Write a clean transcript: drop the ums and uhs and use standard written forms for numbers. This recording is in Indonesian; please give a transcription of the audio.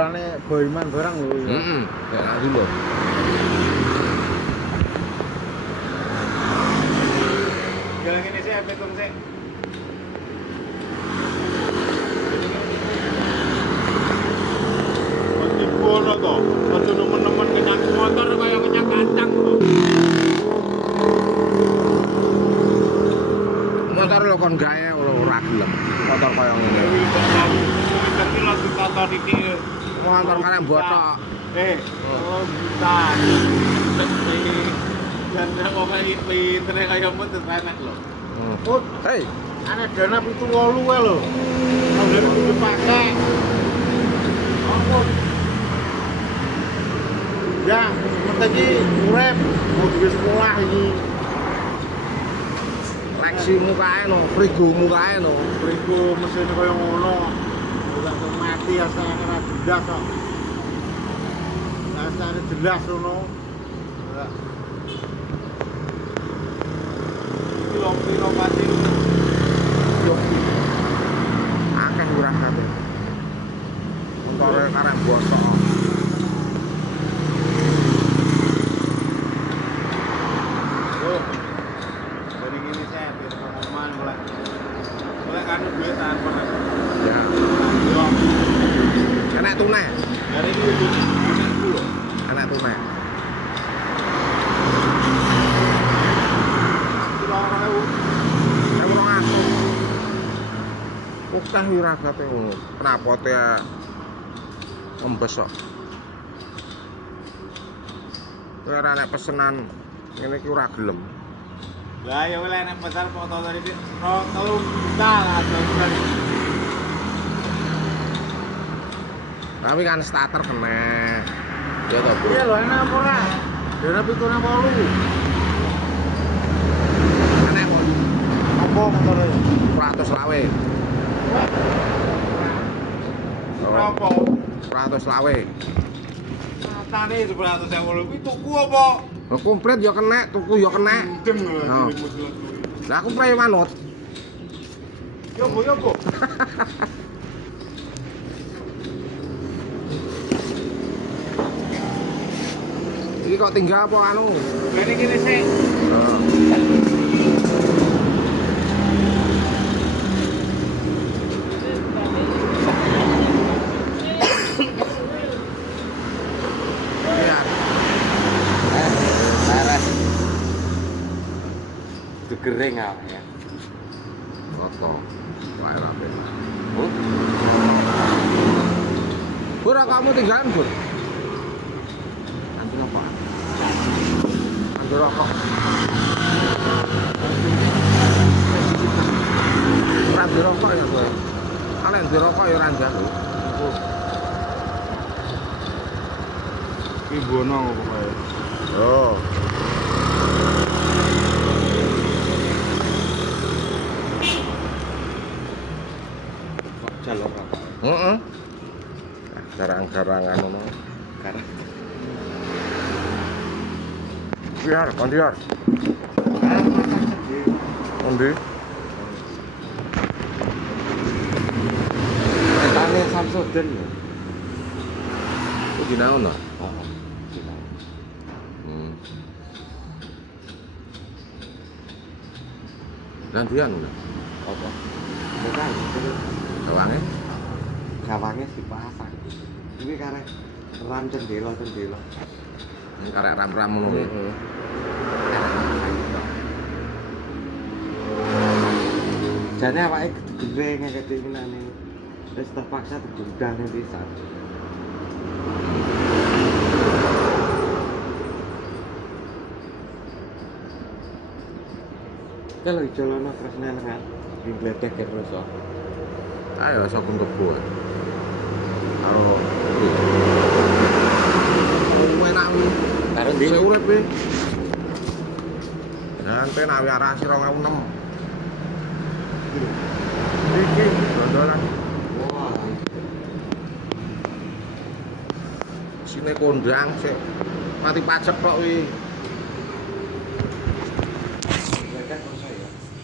ukurane Boyman barang lho. Heeh, ya dulu. Jalan ini sih hitung sih. Ono to, aja nemen-nemen kenyang motor kaya kenyang kacang kok. Motor lo kon gawe ora gelem. Motor kaya ngene. Iki lho ditata titik. Motor karang botok. Oh bisa. Dan kok kaya pinter kaya motor enak lho. Put, Hei, ana dana 78 kae lho. Anggere kudu pakai. Ampun. Ya, iki urip mau duwe sekolah iki. leksimu kae no, frigomu kae no. Frigo mesin kaya ngono. Ora mati asane ora jelas kok. Asane jelas ngono. Ora. Kilo pati. Yo. Akeh ora kabeh. Montore karang botok. Dari gini saya biar pengumuman mulai kan duit tanpa Ya. Kena tunai. dari ini dulu Kena tunai. kilo orang ewu Aku ora ngaso. Ukah ora kate ngono. Prapote embes kok. Kowe ora nek pesenan ngene iki ora gelem. lah ya boleh enak besar foto dari itu tolong kita lah bulan Tapi kan starter kena. Ya toh, Bro. iya loh enak apa lah dana pikirnya mau lu Kena kok apa motornya 100 lawe. berapa 100 lawe. tani 100 yang mau itu tuku apa Lho komplit ya kena, tuku ya kena. dem Oh. Lah aku prei manut. yo bo Iki kok tinggal apa anu? dari gini sih Iya. Laras itu kering apa ya Foto. Wae rapi. Bur, kamu tinggalan, Bur. Ambil apa? Ambil rokok. Ora ambil rokok ya, Bur. Kalau ambil rokok ya ora jago. ini bonong pokoknya Oh. jalur apa Heeh. Garang-garangan ngono. karena Biar, kondiar. Ondi. petane Samsudin ya Ku dinaon no? oh Gantian lho. apa bukan Gawange. gawangnya dipasang ini karena ram cendela Karek ram-ram ngono. jane awake gede ngekek dinane wis terpaksa digundang pisan kalau jolono terus nengan di gledek terus kok Ayo sok untuk gua. Karo enak wi. karo ndi Saya urip wi. Nanti nak wiara si 2006. Iki dondolan. wah Sine kondang sik mati pajak kok wi.